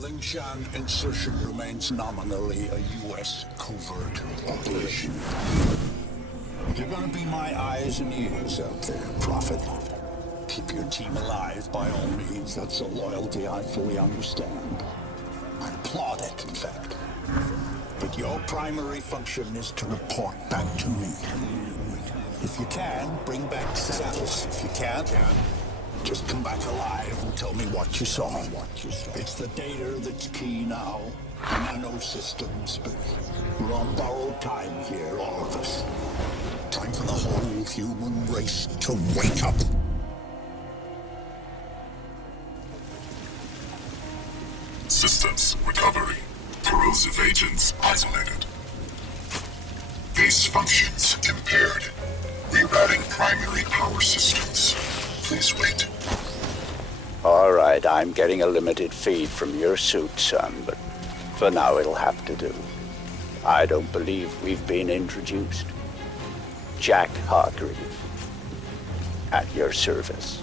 Lingshan insertion remains nominally a U.S. covert operation. You're gonna be my eyes and ears out there, Prophet. Keep your team alive by all means. That's a loyalty I fully understand. I applaud it, in fact. But your primary function is to report back to me. If you can, bring back samples. If you can't, just come back alive and tell me what you saw. It's the data that's key now. Nano systems, but we're on borrowed time here, all of us. Time for the whole human race to wake up. Systems recovery. Corrosive agents isolated. Base functions impaired. Rerouting primary power systems. Please wait. All right, I'm getting a limited feed from your suit, son, but for now it'll have to do. I don't believe we've been introduced. Jack Hargreave, at your service.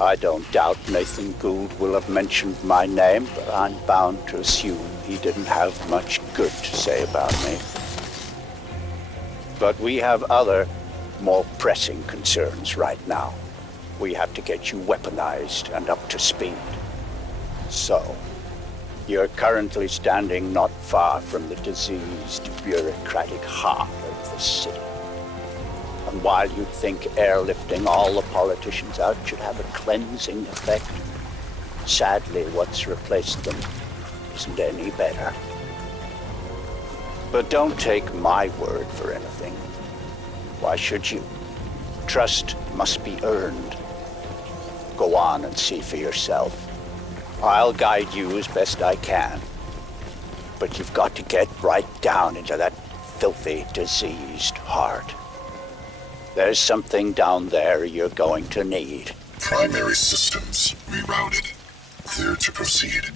I don't doubt Nathan Gould will have mentioned my name, but I'm bound to assume he didn't have much good to say about me. But we have other, more pressing concerns right now. We have to get you weaponized and up to speed. So, you're currently standing not far from the diseased, bureaucratic heart of the city. And while you'd think airlifting all the politicians out should have a cleansing effect, sadly what's replaced them isn't any better. But don't take my word for anything. Why should you? Trust must be earned. Go on and see for yourself. I'll guide you as best I can. But you've got to get right down into that filthy, diseased heart. There's something down there you're going to need. Primary systems rerouted. Clear to proceed.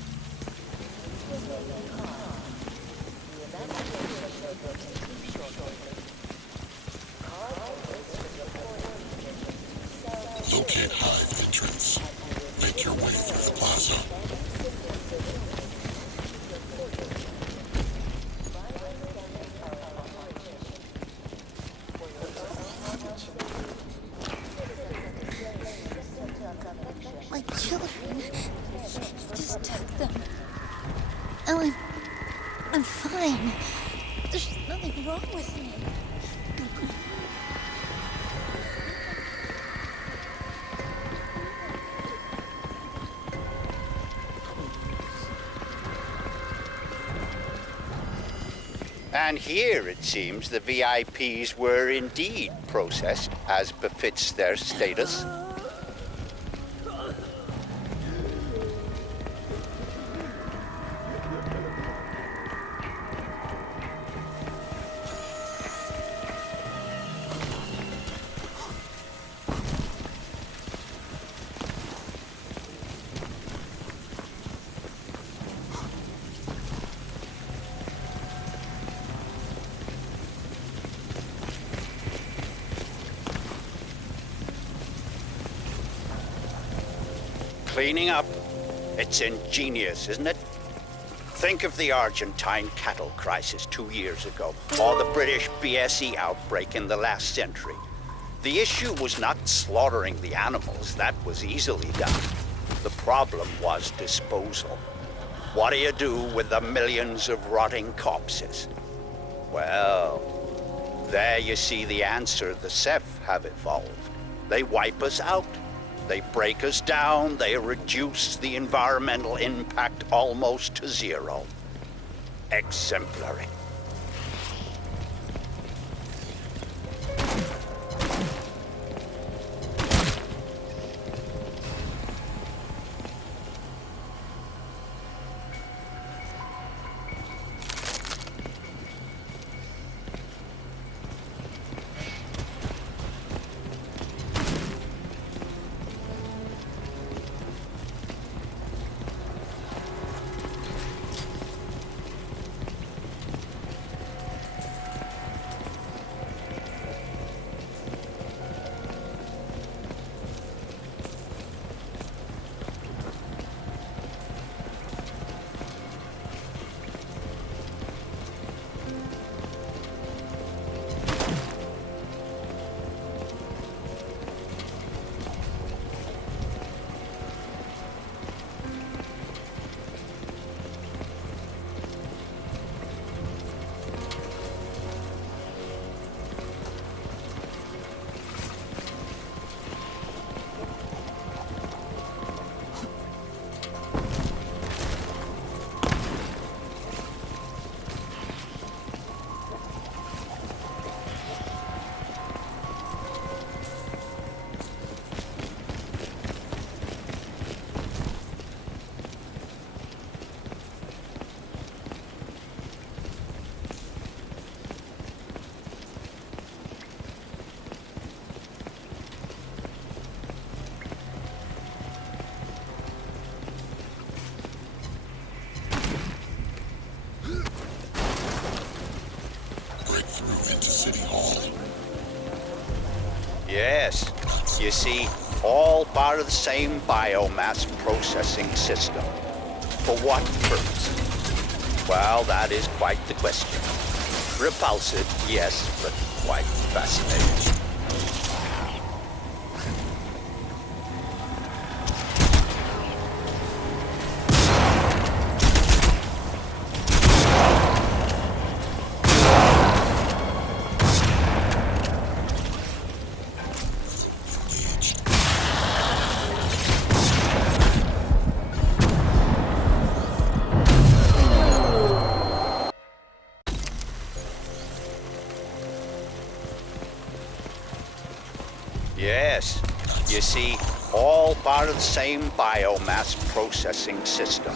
Locate hive entrance. Make your way through the plaza. My children just took them. Ellen, I'm fine. There's nothing wrong with me. And here, it seems, the VIPs were indeed processed as befits their status. Cleaning up. It's ingenious, isn't it? Think of the Argentine cattle crisis 2 years ago, or the British BSE outbreak in the last century. The issue was not slaughtering the animals, that was easily done. The problem was disposal. What do you do with the millions of rotting corpses? Well, there you see the answer the Ceph have evolved. They wipe us out. They break us down, they reduce the environmental impact almost to zero. Exemplary. through into City Hall. Yes. You see, all part of the same biomass processing system. For what purpose? Well, that is quite the question. Repulsive, yes, but quite fascinating. Yes. You see, all part of the same biomass processing system.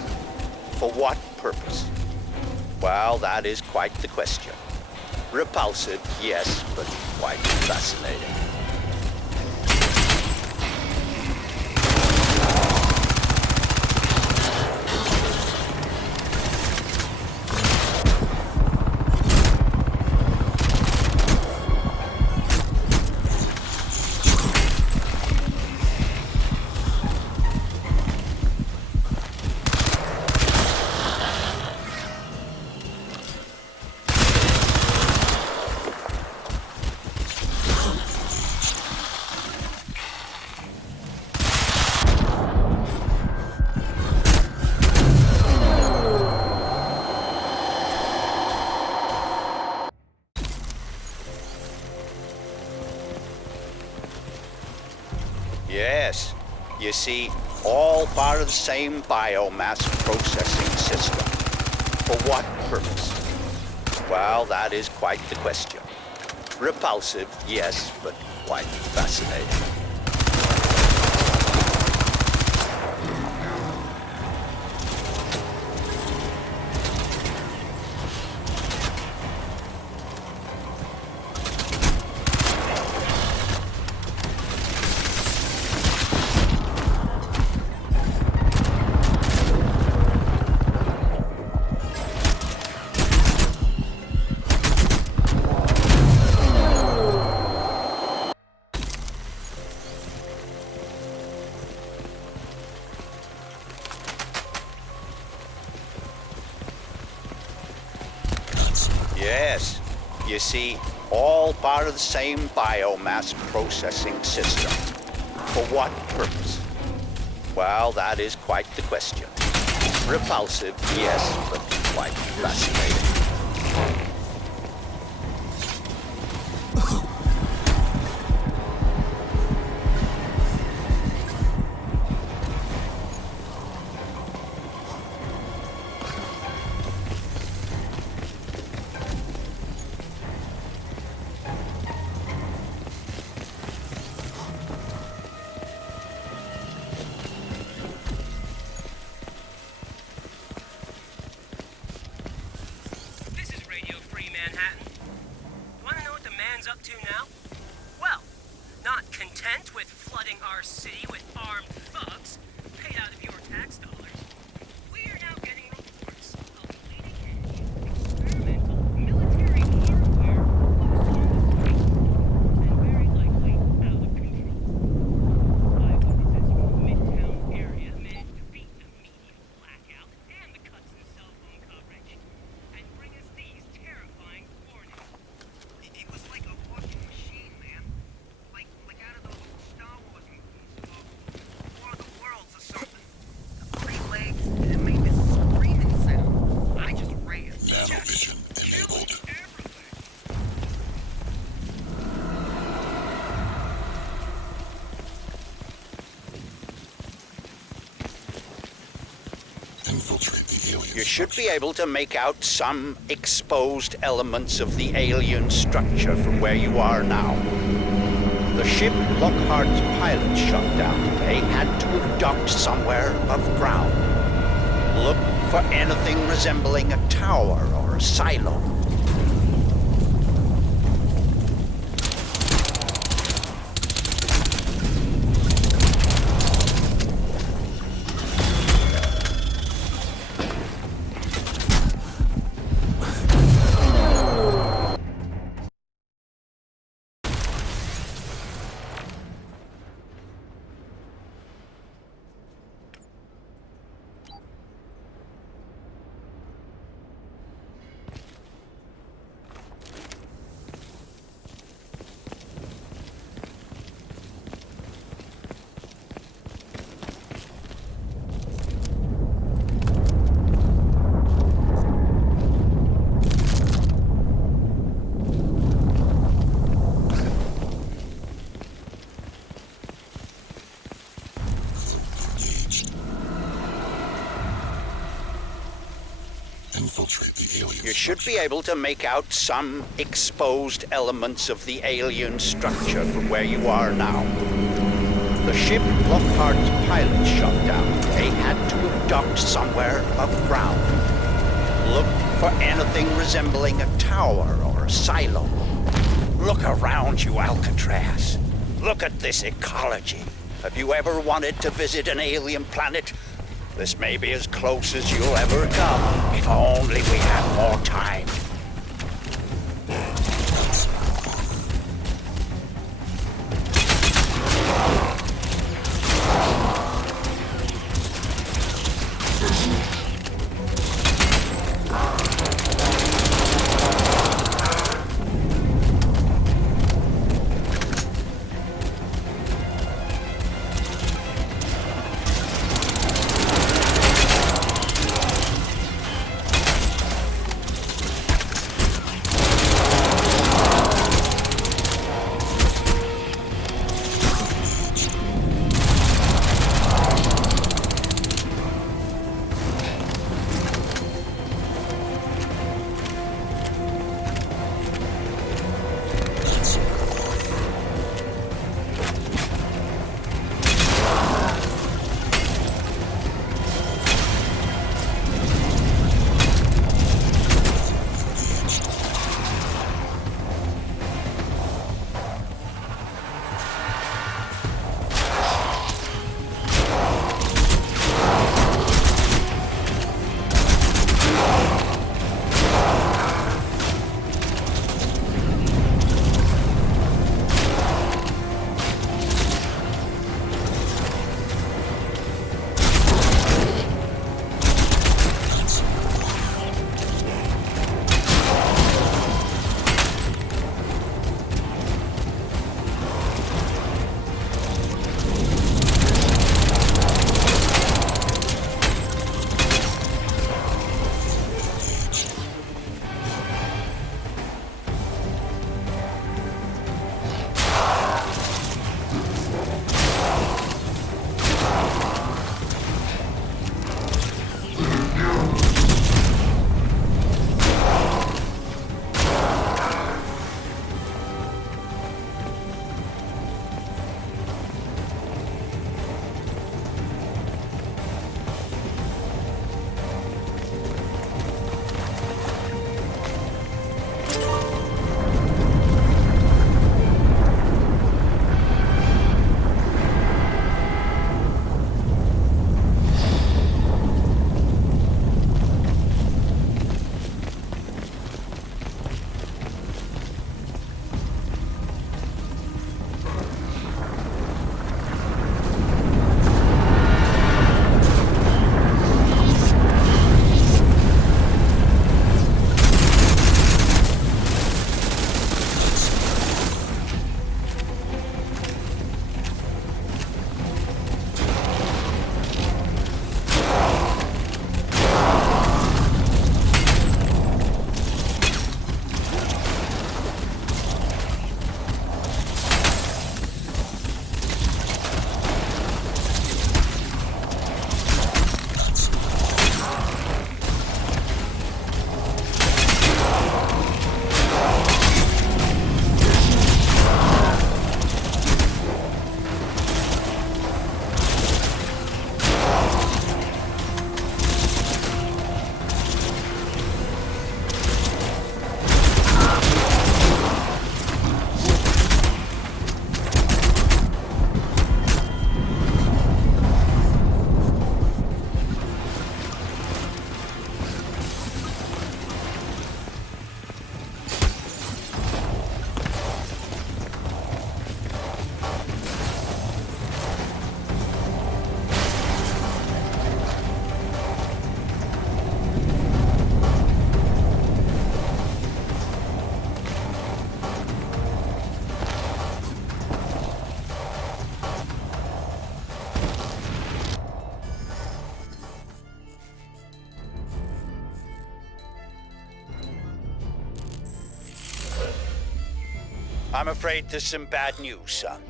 For what purpose? Well, that is quite the question. Repulsive, yes, but quite fascinating. Yes. You see, all part of the same biomass processing system. For what purpose? Well, that is quite the question. Repulsive, yes, but quite fascinating. Yes. You see, all part of the same biomass processing system. For what purpose? Well, that is quite the question. Repulsive, yes, but quite fascinating. Up to now? Well, not content with flooding our city with armed thugs paid out of your tax dollars, we are now getting reports of leading-edge experimental military hardware loose on the streets and very likely out of control. Eyewitnesses from the Midtown area managed to beat the media blackout and the cuts in cell phone coverage and bring us these terrifying warnings. It was like a walking machine, man. Like out of those old Star Wars movies. War of the Worlds or something. The 3 legs, and it made this screaming sound. I just ran. Nanovision enabled. Infiltrate the alien. You should be able to make out some exposed elements of the alien structure from where you are now. The ship Lockhart's pilot shot down today had to have docked somewhere above ground. Look for anything resembling a tower or a silo. You should be able to make out some exposed elements of the alien structure from where you are now. The ship Lockhart's pilots shot down, they had to have docked somewhere above ground. Look for anything resembling a tower or a silo. Look around you, Alcatraz. Look at this ecology. Have you ever wanted to visit an alien planet? This may be as close as you'll ever come, if only we had more time. I'm afraid there's some bad news, son.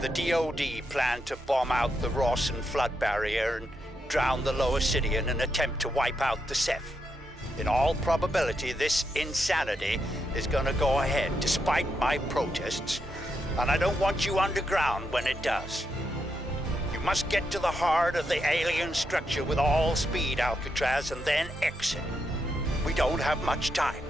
The DoD planned to bomb out the Rawson flood barrier and drown the lower city in an attempt to wipe out the Ceph. In all probability, this insanity is gonna go ahead, despite my protests. And I don't want you underground when it does. You must get to the heart of the alien structure with all speed, Alcatraz, and then exit. We don't have much time.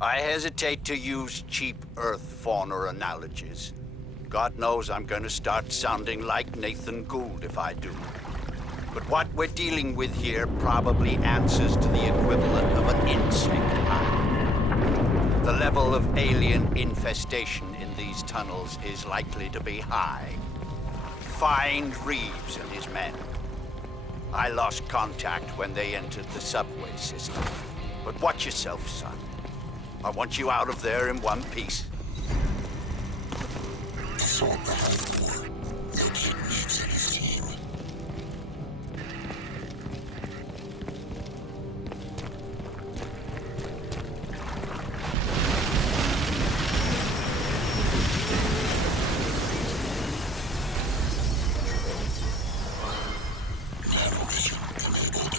I hesitate to use cheap Earth fauna analogies. God knows I'm gonna start sounding like Nathan Gould if I do. But what we're dealing with here probably answers to the equivalent of an insect hive. The level of alien infestation in these tunnels is likely to be high. Find Reeves and his men. I lost contact when they entered the subway system. But watch yourself, son. I want you out of there in one piece. Assault the Hive Core. Locate Reeves and his team. Nanovision enabled.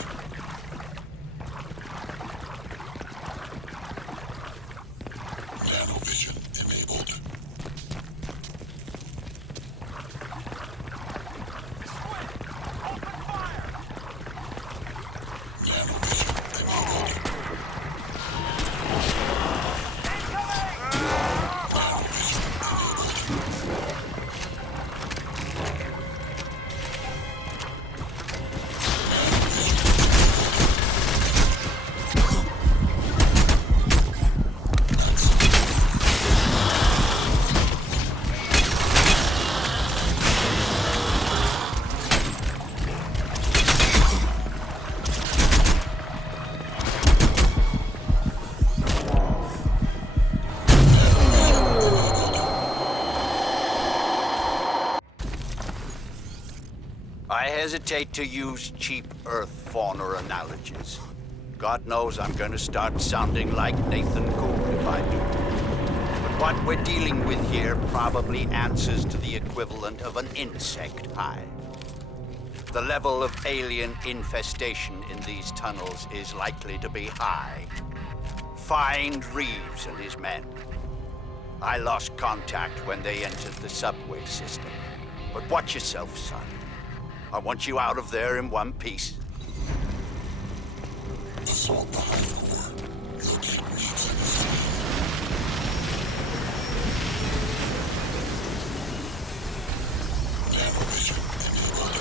Nanovision enabled. Nanovision enabled. Nanovision enabled. I hesitate to use cheap Earth fauna analogies. God knows I'm gonna start sounding like Nathan Gould if I do. But what we're dealing with here probably answers to the equivalent of an insect hive. The level of alien infestation in these tunnels is likely to be high. Find Reeves and his men. I lost contact when they entered the subway system. But watch yourself, son. I want you out of there in one piece. Assault the Hive Core. Locate Reeves and his team. Nanovision enabled.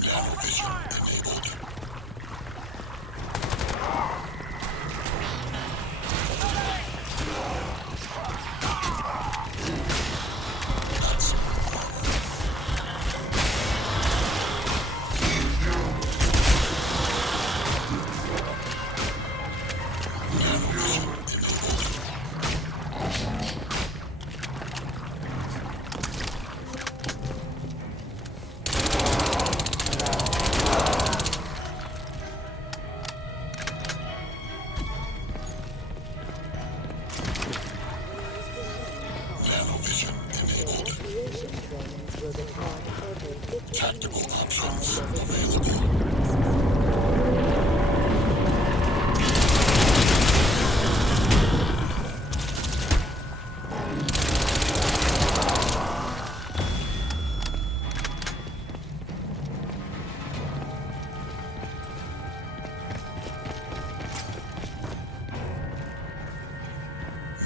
Nanovision enabled. That's Nanovision enabled. Nanovision enabled. Tactical options available.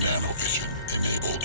Nanovision enabled.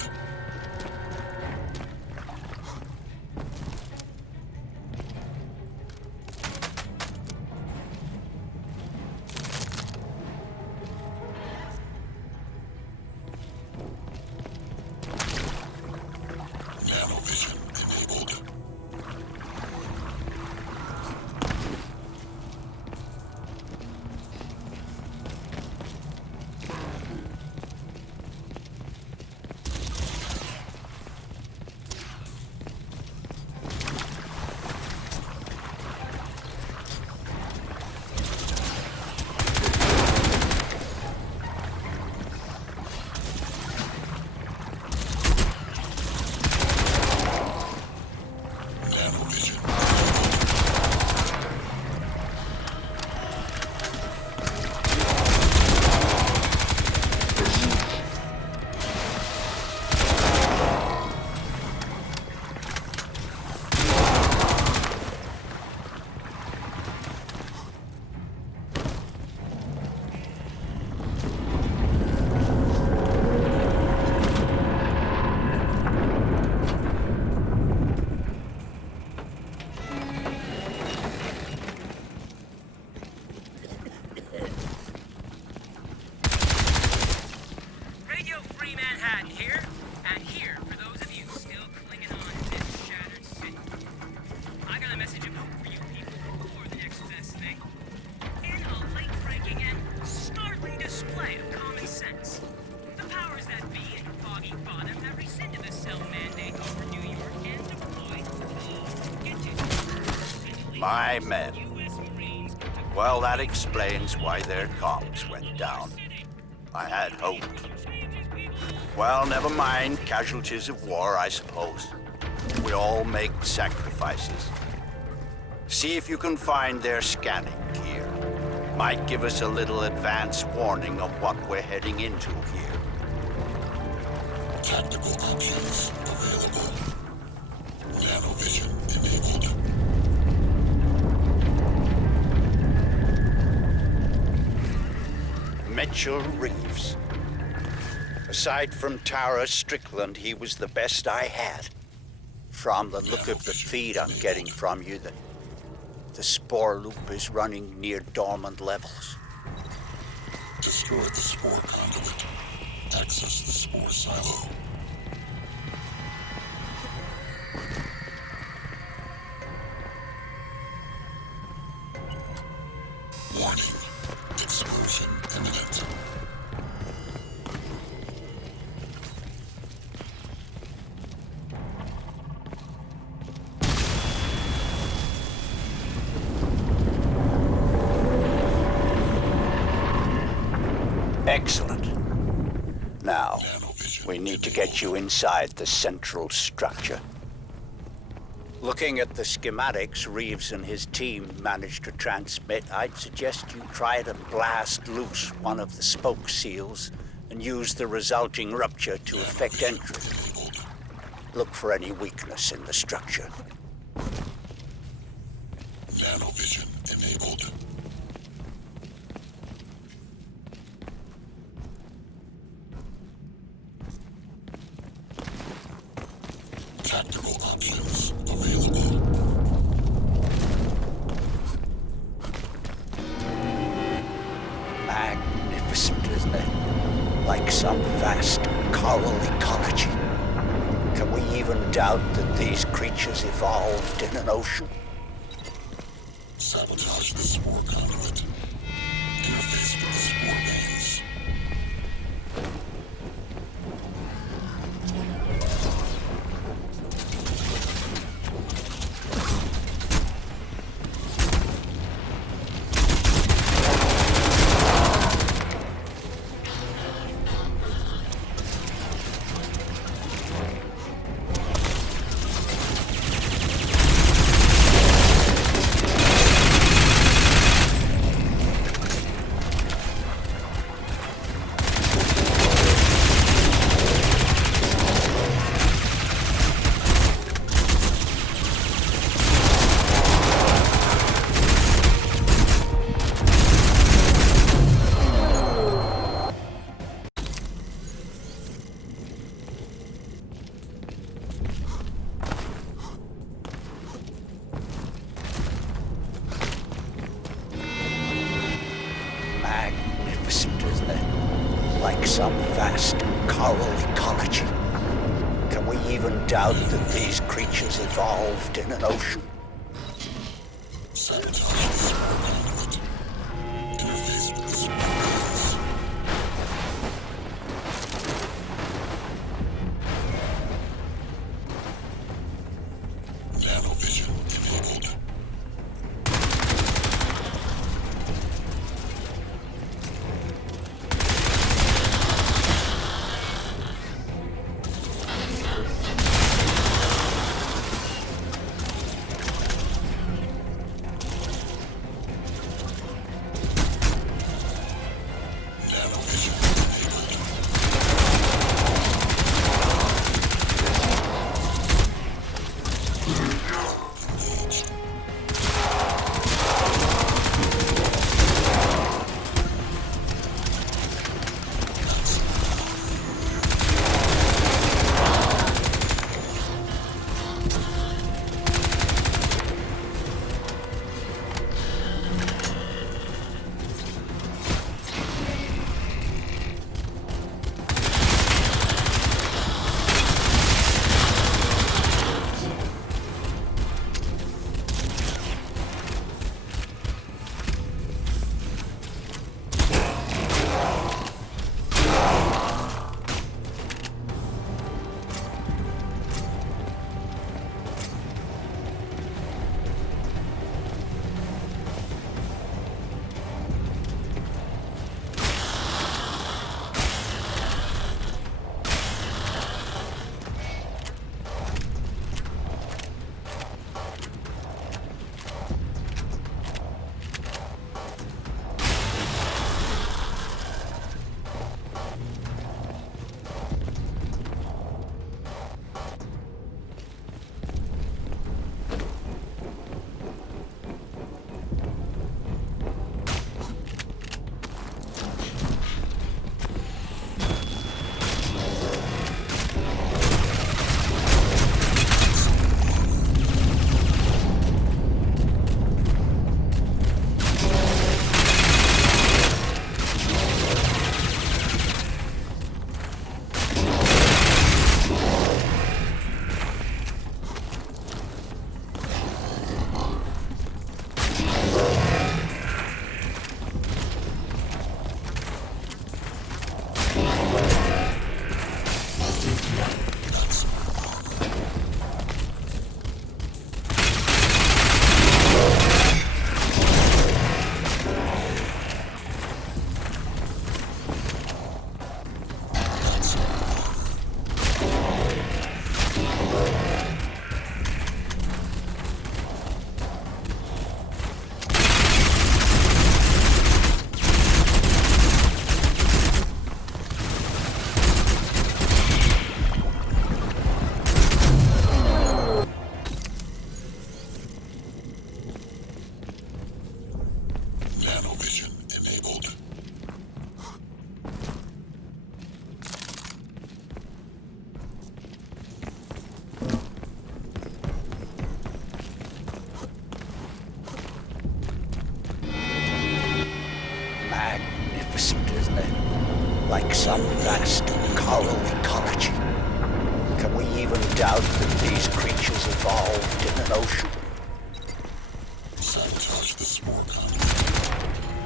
My men. Well, that explains why their comms went down. I had hoped. Well, never mind. Casualties of war, I suppose. We all make sacrifices. See if you can find their scanning gear. Might give us a little advance warning of what we're heading into here. Tactical options available. Nanovision enabled. Mitchell Reeves. Aside from Tara Strickland, he was the best I had. From the look of the feed I'm getting from you, the spore loop is running near dormant levels. Destroy the spore conduit. Access the spore silo. Warning. Explosion imminent. Excellent. Now, we need to get you inside the central structure. Looking at the schematics Reeves and his team managed to transmit, I'd suggest you try to blast loose one of the spoke seals and use the resulting rupture to effect entry. Look for any weakness in the structure. Nanovision enabled. Tactical options available. Magnificent, isn't it? Like some vast coral ecology. Can we even doubt that these creatures evolved in an ocean? Sabotage the spore conduit. Interface with the spore veins. Magnificent, isn't it? Like some vast coral ecology. Can we even doubt that these creatures evolved in an ocean? Sabotage the spore conduit. Interface with the spore veins. Nanovision enabled. like some vast coral ecology. Can we even doubt that these creatures evolved in an ocean? Sabotage the spore conduit.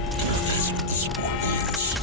Interface with the spore veins.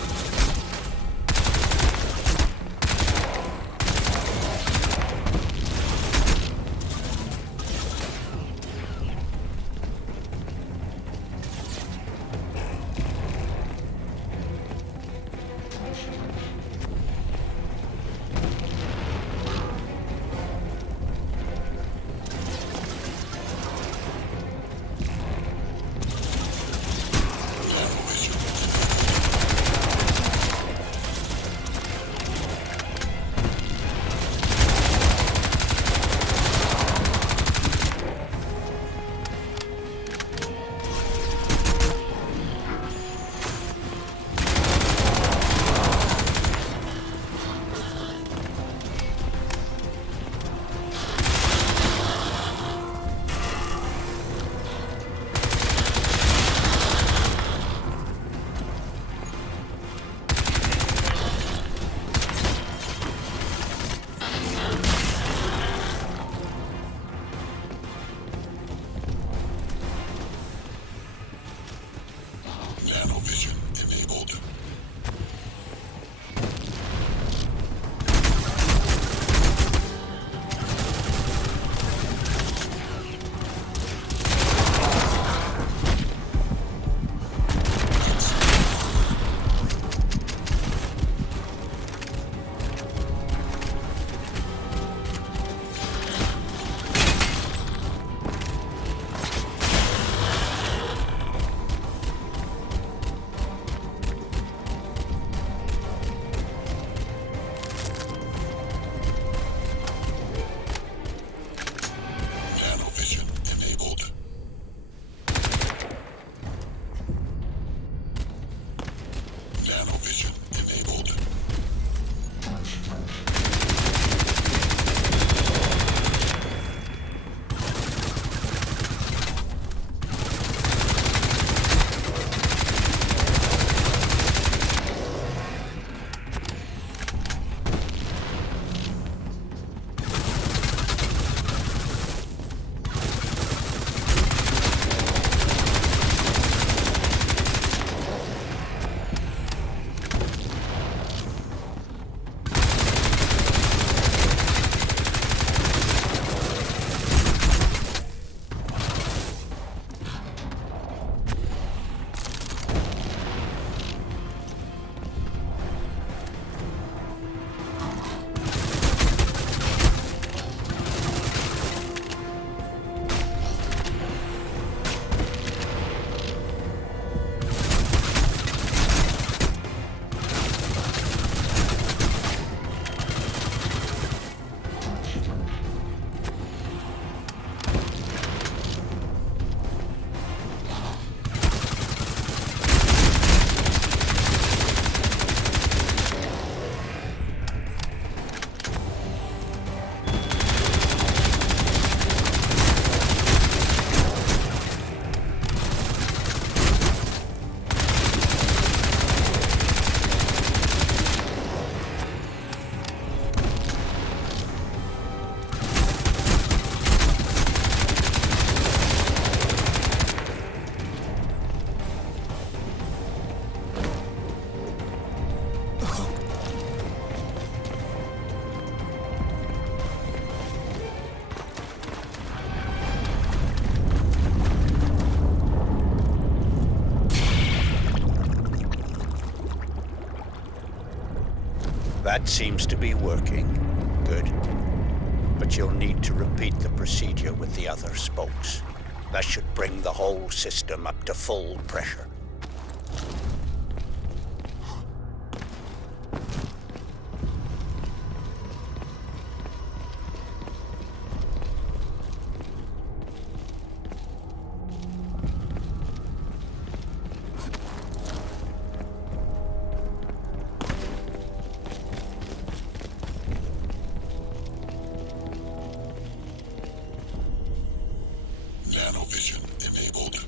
Nanovision enabled. Nanovision enabled. Nanovision enabled. That seems to be working. Good. But you'll need to repeat the procedure with the other spokes. That should bring the whole system up to full pressure. Nanovision enabled.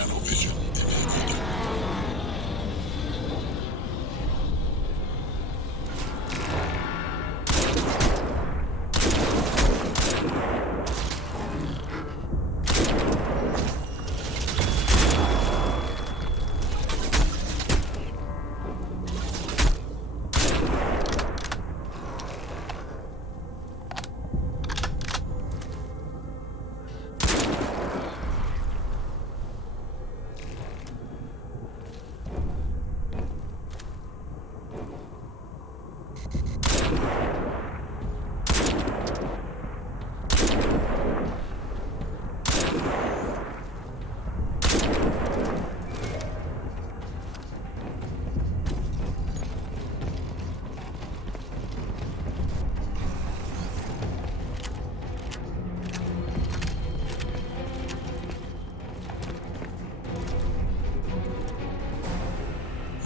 Nanovision enabled.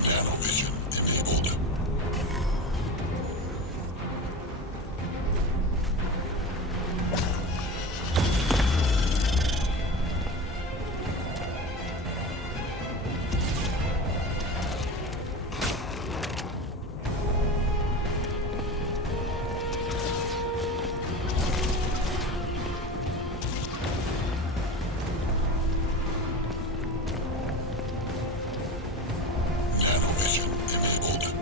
Nanovision enabled. Nanovision enabled.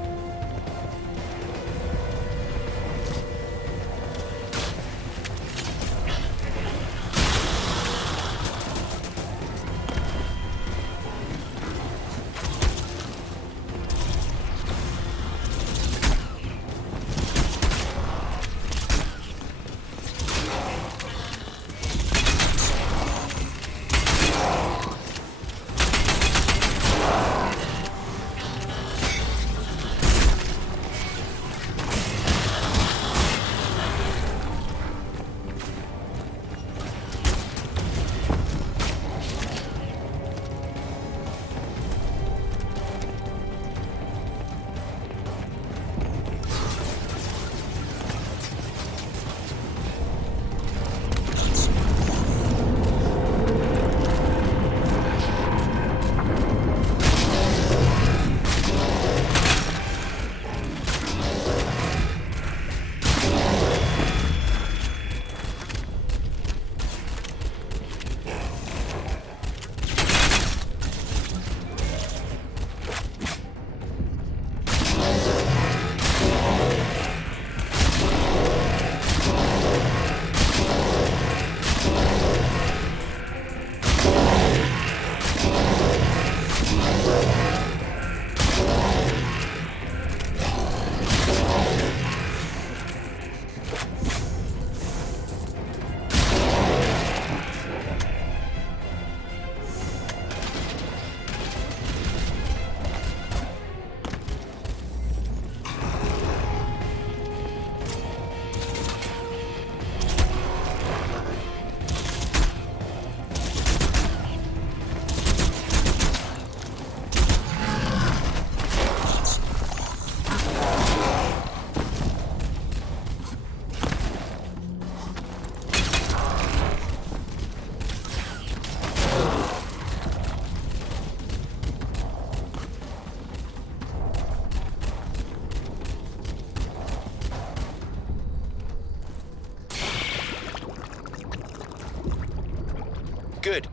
Good.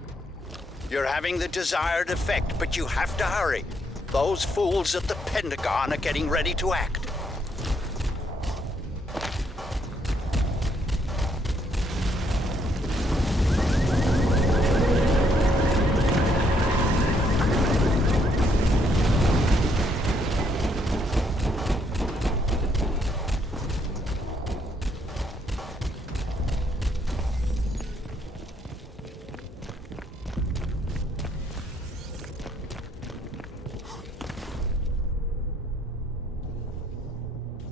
You're having the desired effect, but you have to hurry. Those fools at the Pentagon are getting ready to act.